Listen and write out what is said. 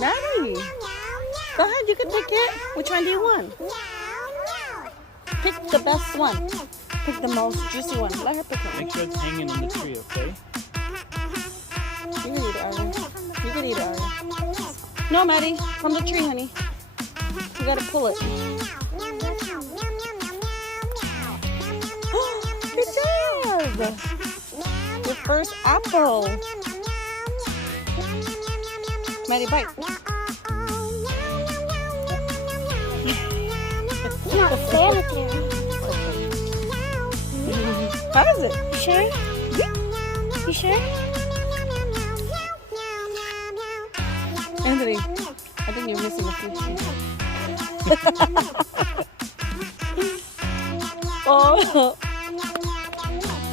Maddie, go ahead. You can pick it. Which one do you want? Pick the best one. Pick the most juicy one. Let her pick one. Make sure it's hanging on the tree, okay? You can eat it, Arya. You can eat it, Arya. No, Maddie. From the tree, honey. You gotta pull it. Good job! Your first apple. Maddie, bite. It's not sanitary. How is it? You sure? You sure? Anthony, I think you're missing a few things. Oh.